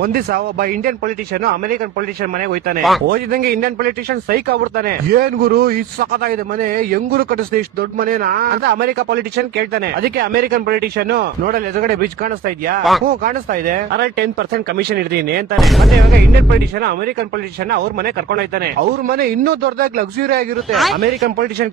ಒಂದ್ ದಿವಸ ಒಬ್ಬ ಇಂಡಿಯನ್ ಪೊಲಿಟಿಷಿಯನ್ ಅಮೆರಿಕನ್ ಪೊಲಿಟಿಷಿಯನ್ ಮನೆಗೆ ಹೋಯ್ತಾನೆ. ಹೋಗಿದಂಗೆ ಇಂಡಿಯನ್ ಪೊಲಿಟಿಷಿಯನ್ ಸೈಕ್ ಆಗ್ಬಿಡ್ತಾನೆ. ಏನ್ ಗುರು ಇಷ್ಟು ಸಖತ್ತಾಗಿದೆ ಮನೆ, ಹೆಂಗುರು ಕಟ್ಟಿಸ್ದೆ ಇಷ್ಟು ದೊಡ್ಡ ಮನೇನಾ ಅಂತ ಅಮೆರಿಕ ಪೊಲಿಟಿಷಿಯನ್ ಕೇಳ್ತಾನೆ. ಅದಕ್ಕೆ ಅಮೆರಿಕನ್ ಪೊಲಿಟಿಷಿಯನ್ ನೋಡಲ್ ಎದುರುಗಡೆ ಬ್ರಿಡ್ಜ್ ಕಾಣಿಸ್ತಾ ಇದೆಯಾ? ಹ್ಞೂ ಕಾಣಿಸ್ತಾ ಇದೆ, ಅದ್ರಲ್ಲಿ 10% ಕಮಿಷನ್ ಇರ್ತೀನಿ ಅಂತಾನೆ. ಮತ್ತೆ ಇವಾಗ ಇಂಡಿಯನ್ ಪೊಲಿಟಿಷಿಯನ್ ಅಮೆರಿಕನ್ ಪೊಲಿಟಿಷಿಯನ್ ಅವ್ರ ಮನೆ ಕರ್ಕೊಂಡು ಹೋಯ್ತಾನೆ. ಅವ್ರ ಮನೆ ಇನ್ನೂ ದೊಡ್ಡದಾಗಿ ಲಕ್ಸುರಿ ಆಗಿರುತ್ತೆ. American politician